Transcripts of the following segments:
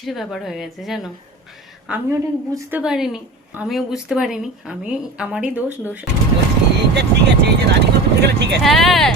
বিচ্ছিরি ব্যাপার হয়ে গেছে জানো। আমিও ঠিক বুঝতে পারিনি, আমি আমারই দোষ। এইটা ঠিক আছে, এই যে রানিং করতে গেলে ঠিক আছে। হ্যাঁ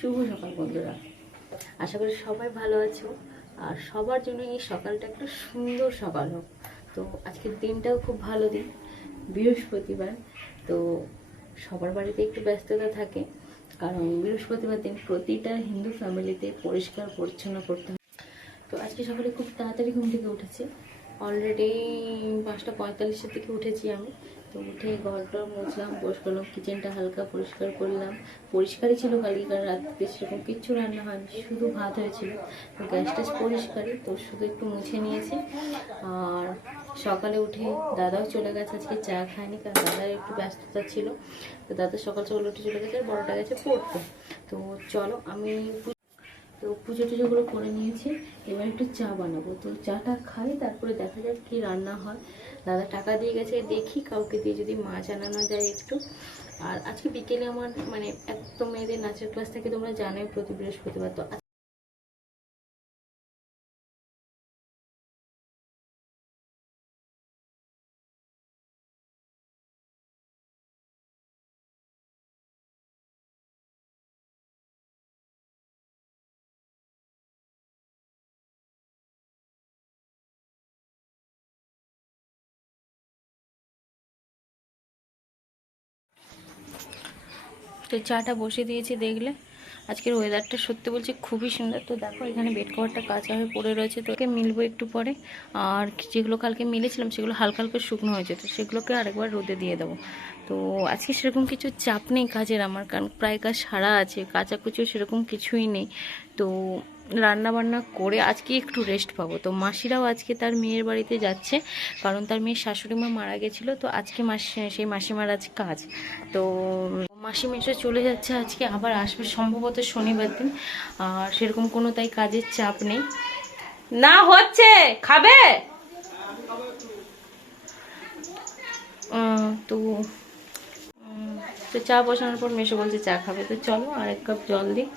শুভ সকাল বন্ধুরা, আশা করি সবাই ভালো আছো। আর সবার জন্য এই সকালটা একটা সুন্দর সকাল হোক। তো আজকের দিনটাও খুব ভালো দিন, বৃহস্পতিবার। তো সবার বাড়িতে একটু ব্যস্ততা থাকে, কারণ বৃহস্পতিবার দিন প্রতিটা হিন্দু ফ্যামিলিতে পরিষ্কার পরিচ্ছন্ন করতে হয়। তো আজকে সকালে খুব তাড়াতাড়ি ঘুম থেকে উঠেছি, অলরেডি 5:45-এর দিকে উঠেছি আমি। তো উঠে ঘরটা মুছলাম, পোষ করলাম, কিচেনটা হালকা পরিষ্কার করলাম। পরিষ্কারই ছিল খালি, কারণ রাত্রে সেরকম কিচ্ছু রান্না হয়নি, শুধু ভাত হয়েছিল। তো গ্যাসটা পরিষ্কারই, তো শুধু একটু মুছে নিয়েছি। আর সকালে উঠে দাদাও চলে গেছে, আজকে চা খায়নি, কারণ দাদার একটু ব্যস্ততা ছিল। তো দাদা সকাল সকাল উঠে চলে গেছে, আর বড়টা গেছে পড়তে। তো চলো, আমি তো পুজো টুজোগুলো করে নিয়েছি, এবার একটু চা বানাবো। তো চাটা খাই, তারপরে দেখা যাক কি রান্না হয়। দাদা টাকা দিয়ে গেছে, দেখি কাউকে দিয়ে যদি মাছ আনানো যায় একটু। আর আজকে বিকেলে আমার মানে একদম মেয়েদের নাচের ক্লাস থেকে, তোমরা জানোই প্রতি বৃহস্পতিবার। তো তো চাটা বসে দিয়েছি, দেখলে আজকের ওয়েদারটা সত্যি বলছি খুবই সুন্দর। তো দেখো এখানে বেড কভারটা কাঁচা হয়ে পড়ে রয়েছে, তোকে মিলবো একটু পরে। আর যেগুলো কালকে মিলেছিলাম সেগুলো হালকা হালকা শুকনো হয়েছে, তো সেগুলোকে আরেকবার রোদে দিয়ে দেবো। তো আজকে সেরকম কিছু চাপ নেই কাজের আমার, কারণ প্রায় কাজ সারা আছে, কাচাকুচিও সেরকম কিছুই নেই। তো রান্না বান্না করে আজকে একটু রেস্ট পাবো। তো মাসিরাও আজকে তার মেয়ের বাড়িতে যাচ্ছে, কারণ তার মেয়ের শাশুড়ি মা মারা গেছিলো। তো আজকে সেই মাসিমার আজ কাজ। তো মাসিমা এসে চলে যাচ্ছে আজকে, আবার আসবে সম্ভবত শনিবার দিন। আর সেরকম কোনো তাই কাজের চাপ নেই। না হচ্ছে খাবে তো তো চা বসানোর পর মেশো বলছে চা খাবে। তো চলো আর 1 কাপ জল দিই।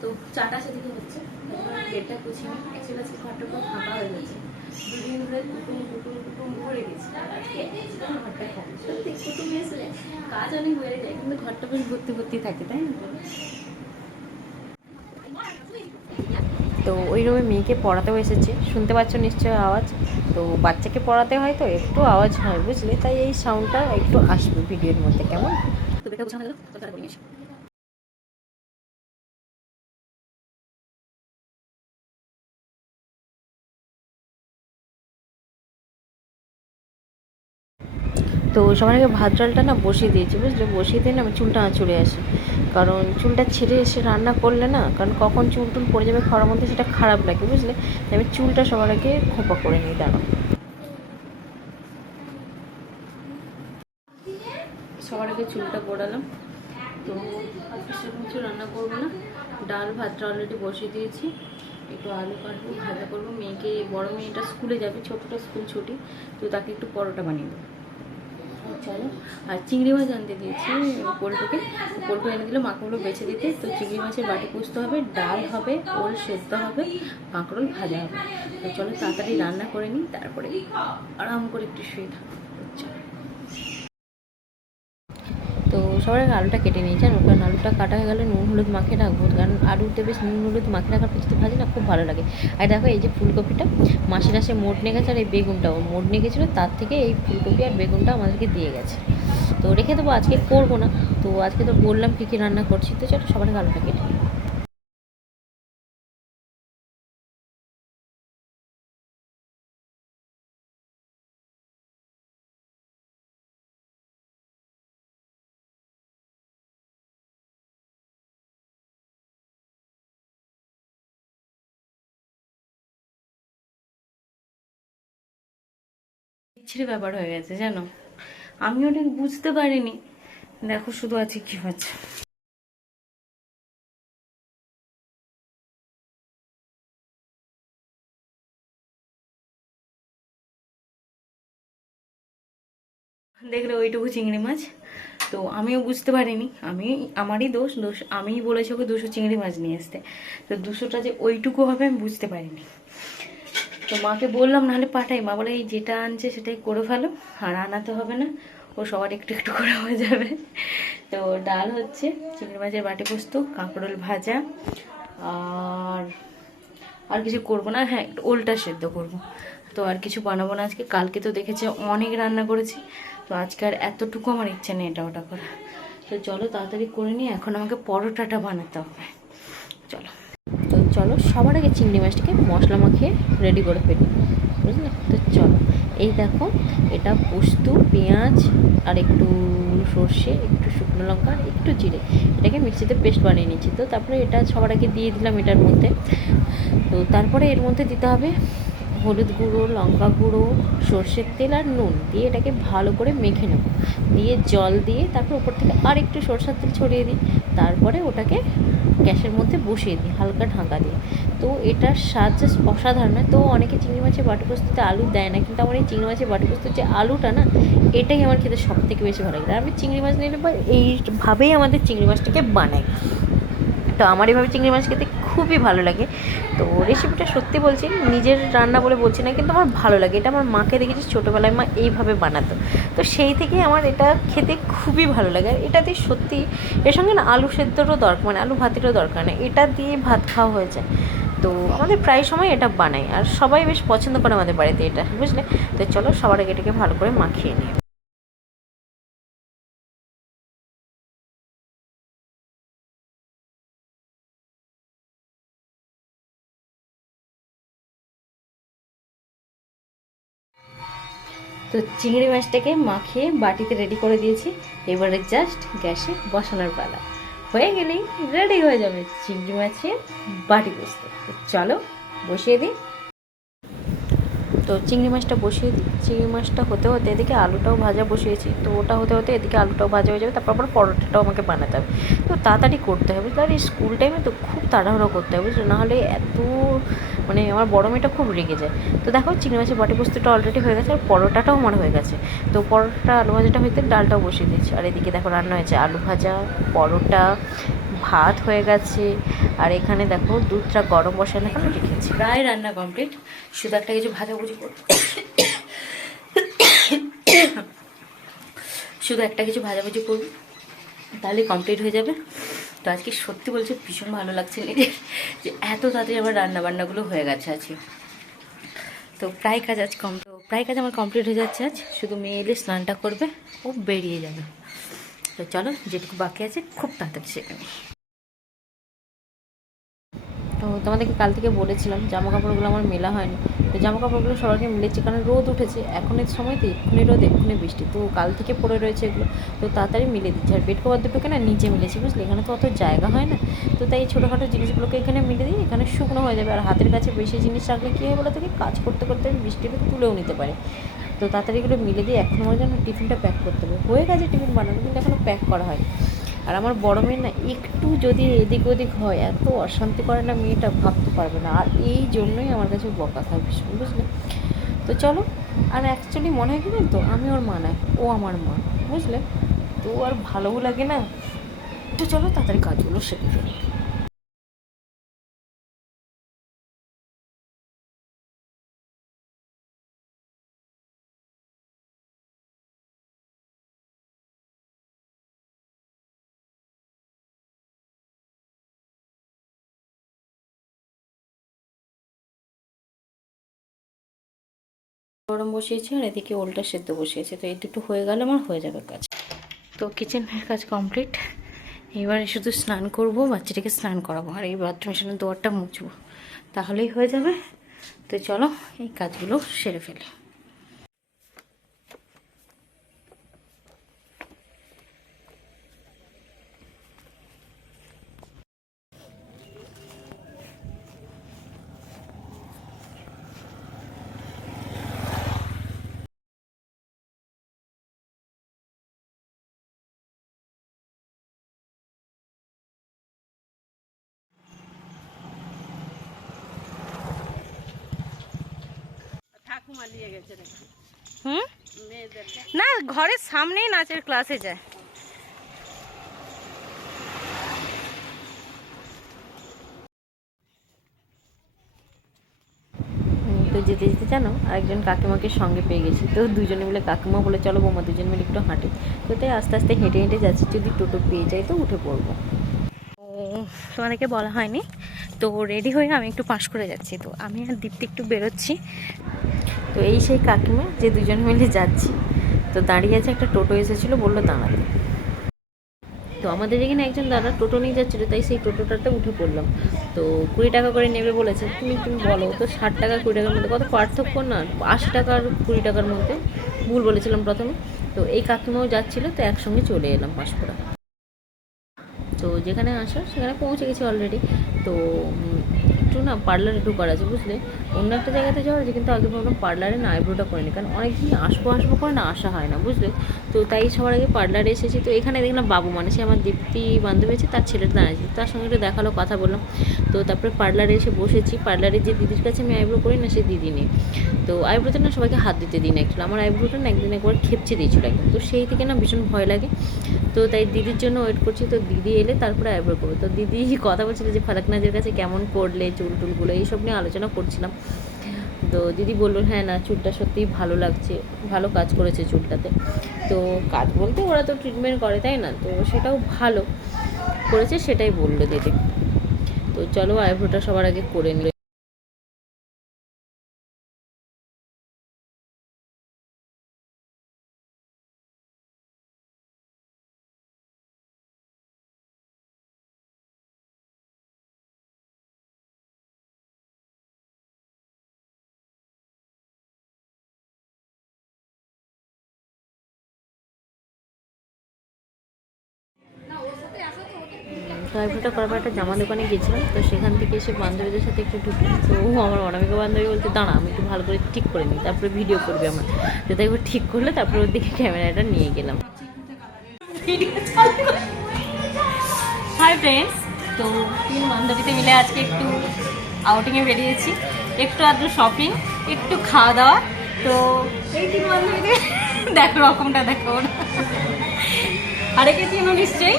তো চাটা সেদিকে হচ্ছে, বেডটা গুছিয়ে নিই। অ্যাকচুয়ালি আজকে ঘরটা পুরো ফাঁকা হয়ে গেছে, দুদিন ধরে কুটুম ভরে গেছে। আর আজকে একদম ঘরটা খাবে, সত্যি কুটুম এসে কাজ অনেক হয়ে যায়, কিন্তু ঘরটা বেশ ভর্তি ভর্তি থাকে, তাই না? তো ওই রুমে মেয়েকে পড়াতেও এসেছে, শুনতে পাচ্ছ নিশ্চয়ই আওয়াজ। তো বাচ্চাকে পড়াতে হয়, তো একটু আওয়াজ হয় বুঝলে, তাই এই সাউন্ডটা একটু আসবে ভিডিওর মধ্যে, কেমন? তো বেটা গোছানো গেল, তো তারা বলে তো সবার আগে ভাত ডালটা না বসিয়ে দিয়েছি, বুঝলে, বসিয়ে দিয়ে না আমি চুলটা আঁচড়ে আসি, কারণ চুলটা ছেড়ে এসে রান্না করলে না, কারণ কখন চুল টুল পড়ে যাবে খাওয়ার মধ্যে, সেটা খারাপ লাগে, বুঝলে। আমি চুলটা সবার আগে খোঁপা করে নিই, দাঁড়াও। সবার আগে চুলটা পড়ালাম। তো আজকে সেরকম কিছু রান্না করবো না, ডাল ভাতটা অলরেডি বসিয়ে দিয়েছি, একটু আলু কাটবো, ভাজা করবো। মেয়েকে, বড় মেয়েটা স্কুলে যাবে, ছোটোটা স্কুল ছুটি, তো তাকে একটু পরোটা বানিয়ে দেবো। চলো, আর চিংড়ি মাছ আনতে দিয়েছি পোল্টুকে, পোল্টু এনে দিল, মাকুলো বেছে দিতে। তো চিংড়ি মাছের বাটি পুষতে হবে, ডাল হবে, ওল সেদ্ধ হবে, কাঁকরোল ভাজা হবে। তো চলো তাড়াতাড়ি রান্না করে নিই, তারপরে আরাম করে একটু শুয়ে থাকবো। চলো, তো সবার আগে আলুটা কেটে নিয়েছি, আর কারণ আলুটা কাটা হয়ে গেলে নুন হলুদ মাখিয়ে রাখবো, কারণ আলুতে বেশ নুন হলুদ মাখিয়ে রাখার পর ভাজি না খুব ভালো লাগে। আর দেখো এই যে ফুলকপিটা মাসির আসে মোট নিয়ে গেছে, আর এই বেগুনটাও মোট নিয়ে গেছিলো, তার থেকে এই ফুলকপি আর বেগুনটা আমাদেরকে দিয়ে গেছে। তো রেখে দেবো, আজকে করবো না। তো আজকে তো বললাম কী কী রান্না করছি, তো চলো সবার আগে আলুটা কেটে নিই। বিচ্ছিরি ব্যাপার হয়ে গেছে জানো, আমিও ঠিক বুঝতে পারিনি। দেখো শুধু আজকে কি হচ্ছে। দেখলে ওইটুকু চিংড়ি মাছ, তো আমিও বুঝতে পারিনি, আমারই দোষ, আমিই বলেছি ওকে 200 চিংড়ি মাছ নিয়ে আসতে, তো 200টা যে ওইটুকু হবে আমি বুঝতে পারিনি। তো মাকে বললাম নাহলে পাঠাই, মা বলে এই যেটা আনছে সেটাই করে ফেলো, আর আনাতে হবে না, ও সবার একটু একটু করে হয়ে যাবে। তো ডাল হচ্ছে, চিংড়ি মাছের বাটি পোস্ত, কাঁকরোল ভাজা, আর আর কিছু করবো না, হ্যাঁ একটু ওলটা সেদ্ধ করবো। তো আর কিছু বানাবো না আজকে, কালকে তো দেখেছি অনেক রান্না করেছি, তো আজকে আর এতটুকু আমার ইচ্ছে নেই এটা ওটা করা। তো চলো তাড়াতাড়ি করে নিই, এখন আমাকে পরোটাটা বানাতে হবে। চলো, তো চলো সবার আগে চিংড়ি মাছটাকে মশলা মাখিয়ে রেডি করে ফেলি, বুঝলে। তো চলো, এই দেখো এটা পোস্ত, পেঁয়াজ আর একটু সর্ষে, একটু শুকনো লঙ্কা আর একটু জিরে, এটাকে মিক্সিতে পেস্ট বানিয়ে নিচ্ছি। তো তারপরে এটা সবার আগে দিয়ে দিলাম এটার মধ্যে। তো তারপরে এর মধ্যে দিতে হবে হলুদ গুঁড়ো, লঙ্কা গুঁড়ো, সর্ষের তেল আর নুন দিয়ে এটাকে ভালো করে মেখে নেব, দিয়ে জল দিয়ে তারপর উপর থেকে আর একটু সরষের তেল ছড়িয়ে দিই, তারপরে ওটাকে গ্যাসের মধ্যে বসিয়ে দিই হালকা ঢাকা দিয়ে। তো এটার স্বাদ জাস্ট অসাধারণ হয়। তো অনেকে চিংড়ি মাছের বাটি পোস্ততে আলু দেয় না, কিন্তু আমার এই চিংড়ি মাছের বাটি পোস্তর যে আলুটা না, এটাই আমার খেতে সব থেকে বেশি ভালো লাগে। আর আমি চিংড়ি মাছ নিলে এইভাবেই আমাদের চিংড়ি মাছটাকে বানাই, তো আমার এইভাবে চিংড়ি মাছ খেতে খুবই ভালো লাগে। তো রেসিপিটা সত্যি বলছি, নিজের রান্না বলে বলছি না, কিন্তু আমার ভালো লাগে। এটা আমার মাকে দেখেছি ছোটোবেলায় মা এইভাবে বানাতো, তো সেই থেকেই আমার এটা খেতে খুবই ভালো লাগে। আর এটাতে সত্যি এর সঙ্গে না আলু সেদ্ধরও দরকার, মানে আলু ভাতেরও দরকার নেই, এটা দিয়ে ভাত খাওয়া হয়ে যায়। তো আমাদের প্রায় সময় এটা বানাই, আর সবাই বেশ পছন্দ করে আমাদের বাড়িতে এটা, বুঝলে। তো চলো সবার আগে এটাকে ভালো করে মাখিয়ে নিই। তো চিংড়ি মাছটাকে মাখিয়ে বাটিতে রেডি করে দিয়েছি, এবারে জাস্ট গ্যাসে বসানোর পালা, হয়ে গেলেই রেডি হয়ে যাবে চিংড়ি মাছের বাটি পোস্ত। চলো বসিয়ে দিই। তো চিংড়ি মাছটা বসিয়ে দিই, চিংড়ি মাছটা হতে হতে এদিকে আলুটাও ভাজা বসিয়েছি, তো ওটা হতে হতে এদিকে আলুটাও ভাজা হয়ে যাবে, তারপর আবার পরোটাটাও আমাকে বানাতে হবে। তো তাড়াতাড়ি করতে হবে, আর এই স্কুল টাইমে তো খুব তাড়াহুড়ো করতে হবে, বুঝলো, নাহলে এত মানে আমার বড় মেয়েটা খুব রেগে যায়। তো দেখো চিংড়ি মাছের বাটি পোস্তটা অলরেডি হয়ে গেছে, আর পরোটাটাও আমার হয়ে গেছে। তো পরোটা আলু ভাজাটা হইতে ডালটাও বসিয়ে দিয়েছি, আর এদিকে দেখো রান্না হয়েছে আলু ভাজা, পরোটা, ভাত হয়ে গেছে, আর এখানে দেখো দুধটা গরম বসানো এখন রেখেছি। প্রায় রান্না কমপ্লিট, শুধু একটা কিছু ভাজাভুজি করব, শুধু একটা কিছু ভাজাভুজি করব, তাহলে কমপ্লিট হয়ে যাবে। তো আজকে সত্যি বলছি ভীষণ ভালো লাগছে নিজে, যে এত তাড়াতাড়ি আমার রান্নাবান্নাগুলো হয়ে গেছে আজকে। তো প্রায় কাজ আমার কমপ্লিট হয়ে যাচ্ছে আজ, শুধু মেয়ে এলে স্নানটা করবে, ও বেরিয়ে যাবে। তো চলো যেটুকু বাকি আছে খুব তাড়াতাড়ি সেটা নিই। তো তোমাদেরকে কাল থেকে বলেছিলাম জামা কাপড়গুলো আমার মেলা হয়নি, তো জামা কাপড়গুলো সবাইকে মিলেছে, কারণ রোদ উঠেছে এখনের সময়তে, এক্ষুনি রোদ এক্ষুনি বৃষ্টি, তো কাল থেকে পড়ে রয়েছে এগুলো, তো তাড়াতাড়ি মিলে দিচ্ছে। আর বেড কভার দুটোকে না নিচে মিলেছি, বুঝলি, এখানে তো অত জায়গা হয় না, তো তাই ছোটোখাটো জিনিসগুলোকে এখানে মিলে দিই, এখানে শুকনো হয়ে যাবে। আর হাতের কাছে বেশি জিনিস রাখলে কী হয় বলো থেকে, কাজ করতে করতে বৃষ্টিতে তুলেও নিতে পারে। তো তাড়াতাড়ি এগুলো মিলে দিয়ে এখন আমার জন্য টিফিনটা প্যাক করতে হবে। হয়ে গেছে টিফিন বানানো, কিন্তু এখনও প্যাক করা হয়। আর আমার বড় মেয়ে না একটু যদি এদিক ওদিক হয় এত অশান্তি করে না, মেয়েটা ভাবতে পারবে না। আর এই জন্যই আমার কাছে বকা খায় ভীষণ, বুঝলে। তো চলো, আর অ্যাকচুয়ালি মনে হয় কি জানো তো, আমি ওর মা না, ও আমার মা, বুঝলে। তো আর ভালোও লাগে না। তো চলো তাড়াতাড়ি কাজগুলো সেরে ফেলি। গরম বসিয়েছি আর এদিকে ওলটা সেদ্ধ বসিয়েছি, তো এই দুটো হয়ে গেলে আমার হয়ে যাবে কাজ। তো কিচেনের কাজ কমপ্লিট। এবারে শুধু স্নান করব, বাচ্চাটাকে স্নান করাবো, আর এই বাথরুমের দুয়ারটা মুছবো, তাহলেই হয়ে যাবে। তো চলো এই কাজগুলো সেরে ফেলি। ঠাকুমা নিয়ে গেছে নাকি? হুম, না, ঘরের সামনেই নাচের ক্লাসে যায়। তো যেতে যেতে জানো আরেকজন কাকিমাকে সঙ্গে পেয়ে গেছি, তো দুজনে মিলে, কাকিমা বলে চলো বৌমা দুজন মিলে একটু হাঁটে, তো তাই আস্তে আস্তে হেঁটে হেঁটে যাচ্ছি, যদি টোটো পেয়ে যাই তো উঠে পড়বো। ও তোমাদেরকে বলা হয়নি, তো রেডি হয়ে আমি একটু পাশ করে যাচ্ছি, তো আমি আর দীপ্তি একটু বেরোচ্ছি। তো এই সেই কাকিমা যে দুজন মিলে যাচ্ছি, তো দাঁড়িয়ে আছে, একটা টোটো এসেছিলো, বললো দাঁড়াতে। তো আমাদের এখানে একজন দাদা টোটো নিয়ে যাচ্ছিলো, তাই সেই টোটোটাতে উঠে পড়লাম। তো 20 টাকা করে নেবে বলেছে। তুমি বলো তো, 60 টাকা 20 টাকার মধ্যে কত পার্থক্য না, 80 টাকা আর 20 টাকার মধ্যে ভুল বলেছিলাম প্রথমে। তো এই কাকিমাও যাচ্ছিলো, তো একসঙ্গে চলে এলাম পাঁশকুড়া। তো যেখানে আসা সেখানে পৌঁছে গেছি অলরেডি। তো একটু না পার্লারে ঢোকার আছে, বুঝলে, অন্য একটা জায়গাতে যাওয়ার আছে, কিন্তু আগে ভাবলাম পার্লারে না আইব্রোটা করে নিই, কারণ অনেকদিনই আসবো আসবো করে না আসা হয় না, বুঝলে। তো তাই সবার আগে পার্লারে এসেছি। তো এখানে দেখলাম বাবু, মানে সে আমার দীপ্তি বান্ধবী আছে, তার ছেলেটা দাঁড়িয়েছে, তার সঙ্গে একটু দেখালো, কথা বললাম। তো তারপরে পার্লারে এসে বসেছি। পার্লারে যে দিদির কাছে আমি আইব্রো করি না, সে দিদি নেই। তো আইব্রোতে না সবাইকে হাত দিতে দিই না, অ্যাকচুয়ালি আমার আইব্রোটা না একদিন একবার খেপছে দিয়েছিল একদম, তো সেই থেকে না ভীষণ ভয় লাগে। তো তাই দিদির জন্য ওয়েট করছি, তো দিদি এলে তারপরে আইব্রো করবো। তো দিদি কথা বলছিল যে ফারাকনাজের কাছে কেমন করলে চুল টুলগুলো, এইসব নিয়ে আলোচনা করছিলাম। তো দিদি বললো হ্যাঁ না, চুলটা সত্যিই ভালো লাগছে, ভালো কাজ করেছে চুলটাতে। তো কাজ বলতে ওরা তো ট্রিটমেন্ট করে, তাই না, তো সেটাও ভালো করেছে, সেটাই বললো দিদি। তো চলো আইব্রোটা সবার আগে করে নিল। তো আইব্রোটা করার পর একটা জামা দোকানে গেছিলাম, তো সেখান থেকে এসে বান্ধবীদের সাথে একটু ঢুকি। তো আমার অনামিকা বান্ধবী বলতে দাঁড়া আমি একটু ভালো করে ঠিক করে নিই, তারপরে ভিডিও করবে আমার। তো তাই একবার ঠিক করলে তারপরে ওর দিকে ক্যামেরাটা নিয়ে গেলাম। হাই ফ্রেন্ডস, তো 3 বান্ধবীতে মিলে আজকে একটু আউটিংয়ে বেরিয়েছি, একটু আধটু শপিং, একটু খাওয়া দাওয়া। তো এই 3 বান্ধবীতে দেখো রকমটা, দেখো আরেকে চিনো নিশ্চয়ই,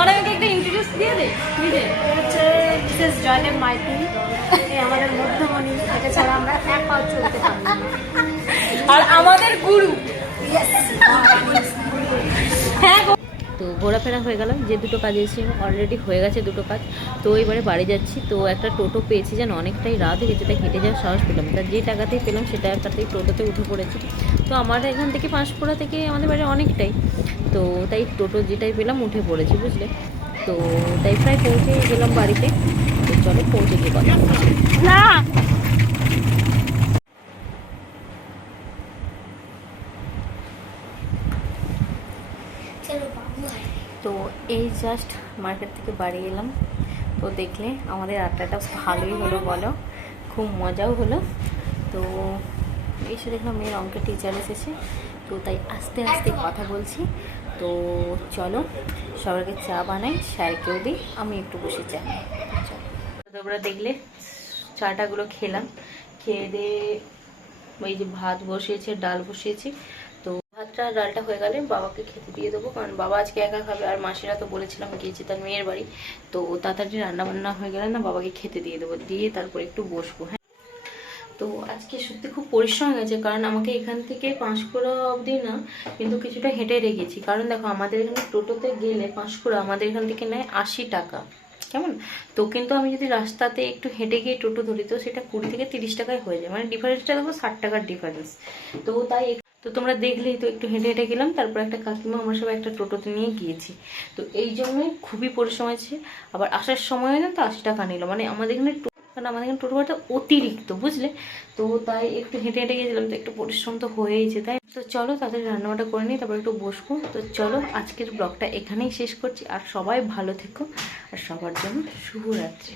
অনামিকা একটা ইন্ট্রোডিউস দিয়ে দে নিজে। হচ্ছে মিসেস জয়দেব মাইতি, আমাদের মধ্যমণি, এটা ছাড়া আমরা এক পাও চলতে পারি না। আর আমাদের গুরু। হ্যাঁ, তো ঘোরাফেরা হয়ে গেল, যে দুটো কাজ এসেছি অলরেডি হয়ে গেছে দুটো কাজ। তো এবারে বাড়ি যাচ্ছি। তো একটা টোটো পেয়েছি, যেন অনেকটাই রাত হয়ে গেছে, তাই হেঁটে যাওয়ার সাহস পেলাম, তার যে টাকাতেই পেলাম সেটা তাতেই টোটোতে উঠে পড়েছি। তো আমার এখান থেকে পাঁশকুড়া থেকে আমাদের বাড়ি অনেকটাই, তো তাই টোটো যেটাই পেলাম উঠে পড়েছি, বুঝলে। তো তাই প্রায় পৌঁছে গেলাম বাড়িতে। তো চলো পৌঁছে গিয়ে কথা বলছি। না তো এই জাস্ট মার্কেট থেকে বাড়ি এলাম। তো দেখলে আমাদের আড্ডাটা ভালোই হলো বলো, খুব মজাও হলো। তো এসে দেখলাম মেয়ের অঙ্কের টিচার এসেছে, তো তাই আস্তে আস্তে কথা বলছি। তো চলো সবাইকে চা বানাই, স্যারকেও দিই, আমি একটু বসে চা খাই। চলো তোমরা দেখলে চাটাগুলো খেলাম, খেয়ে দিয়ে ওই যে ভাত বসিয়েছে, ডাল বসিয়েছি। তো ভাতটা ডালটা হয়ে গেলে বাবাকে খেতে দিয়ে দেবো, কারণ বাবা আজকে একা খাবে। আর মাসিরা তো বলেছিলাম গিয়েছি তার মেয়ের বাড়ি, তো তাড়াতাড়ি রান্না বান্না হয়ে গেলে না বাবাকে খেতে দিয়ে দেবো, দিয়ে তারপর একটু বসবো। হ্যাঁ, তো আজকে সত্যি খুব পরিশ্রম হয়েছে, কারণ আমাকে এখান থেকে 5 অবধি না, কিন্তু কিছুটা হেঁটে রেখেছি। কারণ দেখো আমাদের এখানে টোটোতে গেলে 5 আমাদের এখান থেকে নেয় 80 টাকা, কেমন। তো কিন্তু আমি যদি রাস্তাতে একটু হেঁটে গিয়ে টোটো ধরি তো সেটা 20 থেকে 30 টাকায় হয়ে যায়, মানে ডিফারেন্সটা দেখো 60 টাকার ডিফারেন্স। তো তাই তো তোমরা দেখলেই তো, একটু হেঁটে হেঁটে গেলাম, তারপর একটা কাকিমা আমার সবাই একটা টোটোতে নিয়ে গিয়েছি। তো এই জন্যই খুবই পরিশ্রম হয়েছে। আবার আসার সময় না তো 80 টাকা নিল, মানে আমাদের এখানে কারণ আমাদের এখানে টোটো ভাড়াটা অতিরিক্ত, বুঝলে। তো তাই একটু হেঁটে হেঁটে গেছিলাম, তো একটু পরিশ্রম তো হয়েইছে, তাই। তো চলো তাদের রান্নাবান্না করে নিই, তারপর একটু বসবো। তো চলো আজকের ব্লগটা এখানেই শেষ করছি, আর সবাই ভালো থেকো, আর সবার জন্য শুভরাত্রি।